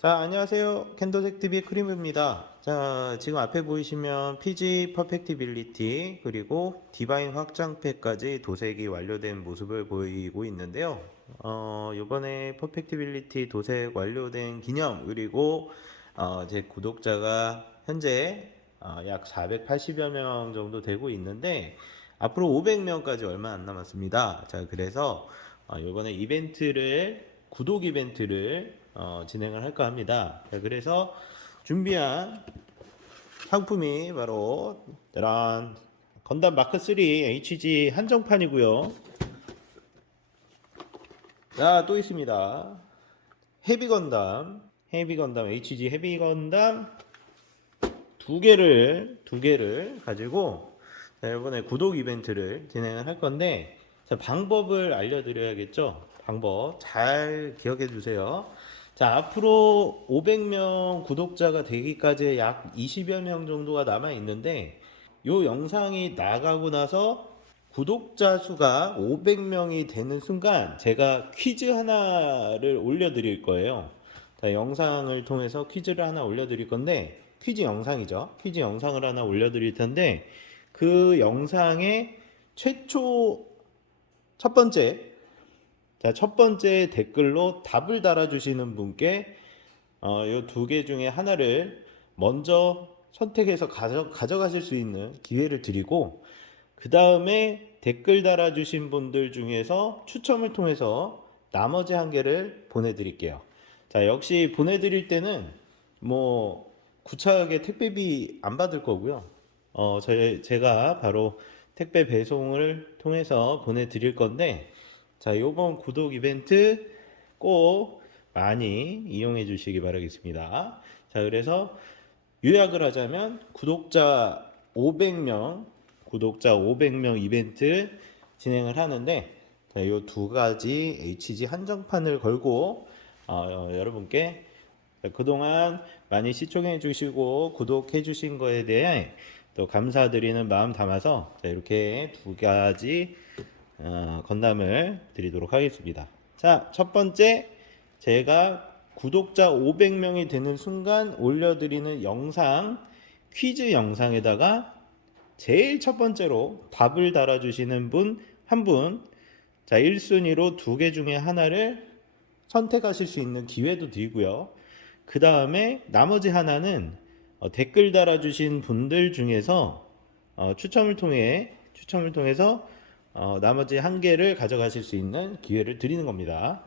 자, 안녕하세요. 캔도색TV 크림입니다. 자, 지금 앞에 보이시면 PG 퍼펙티빌리티 그리고 디바인 확장팩까지 도색이 완료된 모습을 보이고 있는데요. 어, 요번에 퍼펙티빌리티 도색 완료된 기념 그리고 어, 제 구독자가 현재 어, 약 480여 명 정도 되고 있는데 앞으로 500명까지 얼마 안 남았습니다. 자, 그래서 어, 이번에 이벤트를 구독 이벤트를 어, 진행을 할까 합니다. 자, 그래서 준비한 상품이 바로 짜란 건담 마크 3 HG 한정판이고요. 자, 또 있습니다. 헤비 건담, 헤비 건담 HG 헤비 건담 두 개를 두 개를 가지고 자, 이번에 구독 이벤트를 진행을 할 건데 자, 방법을 알려드려야겠죠. 방법 잘 기억해 주세요. 자, 앞으로 500명 구독자가 되기까지 약 20여 명 정도가 남아 있는데 요 영상이 나가고 나서 구독자 수가 500명이 되는 순간 제가 퀴즈 하나를 올려 드릴 거예요. 자, 영상을 통해서 퀴즈를 하나 올려 드릴 건데 퀴즈 영상이죠. 퀴즈 영상을 하나 올려 드릴 텐데 그 영상에 최초 첫 번째 자, 첫 번째 댓글로 답을 달아주시는 분께 어, 이두 개 중에 하나를 먼저 선택해서 가져, 가져가실 수 있는 기회를 드리고 그 다음에 댓글 달아주신 분들 중에서 추첨을 통해서 나머지 한 개를 보내드릴게요. 자, 역시 보내드릴 때는 뭐 구차하게 택배비 안 받을 거고요. 어, 제, 제가 바로 택배 배송을 통해서 보내드릴 건데 자, 요번 구독 이벤트 꼭 많이 이용해 주시기 바라겠습니다. 자, 그래서 요약을 하자면 구독자 500명, 구독자 500명 이벤트 진행을 하는데 자, 요 두 가지 HG 한정판을 걸고 어, 여러분께 그동안 많이 시청해 주시고 구독해 주신 거에 대해 또 감사드리는 마음 담아서 자, 이렇게 두 가지 어, 건담을 드리도록 하겠습니다. 자, 첫 번째 제가 구독자 500명이 되는 순간 올려드리는 영상 퀴즈 영상에다가 제일 첫 번째로 답을 달아주시는 분 한 분, 자 1순위로 두 개 중에 하나를 선택하실 수 있는 기회도 드리고요. 그 다음에 나머지 하나는 어, 댓글 달아주신 분들 중에서 어, 추첨을 통해 추첨을 통해서 어, 나머지 한 개를 가져가실 수 있는 기회를 드리는 겁니다.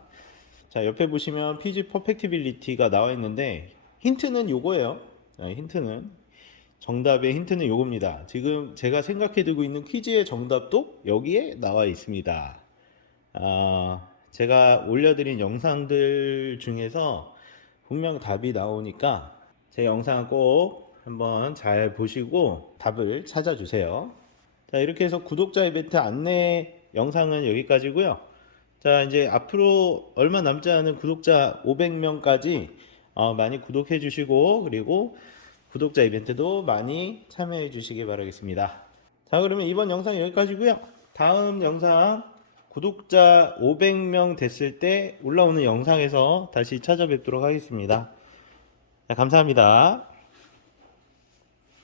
자, 옆에 보시면 PG 퍼펙티빌리티가 나와 있는데 힌트는 요거예요. 아, 힌트는 정답의 힌트는 요겁니다. 지금 제가 생각해 두고 있는 퀴즈의 정답도 여기에 나와 있습니다. 아, 제가 올려드린 영상들 중에서 분명 답이 나오니까 제 영상 꼭 한번 잘 보시고 답을 찾아주세요. 자, 이렇게 해서 구독자 이벤트 안내 영상은 여기까지고요. 자, 이제 앞으로 얼마 남지 않은 구독자 500명까지 어, 많이 구독해 주시고 그리고 구독자 이벤트도 많이 참여해 주시기 바라겠습니다. 자, 그러면 이번 영상 여기까지고요. 다음 영상 구독자 500명 됐을 때 올라오는 영상에서 다시 찾아뵙도록 하겠습니다. 자, 감사합니다.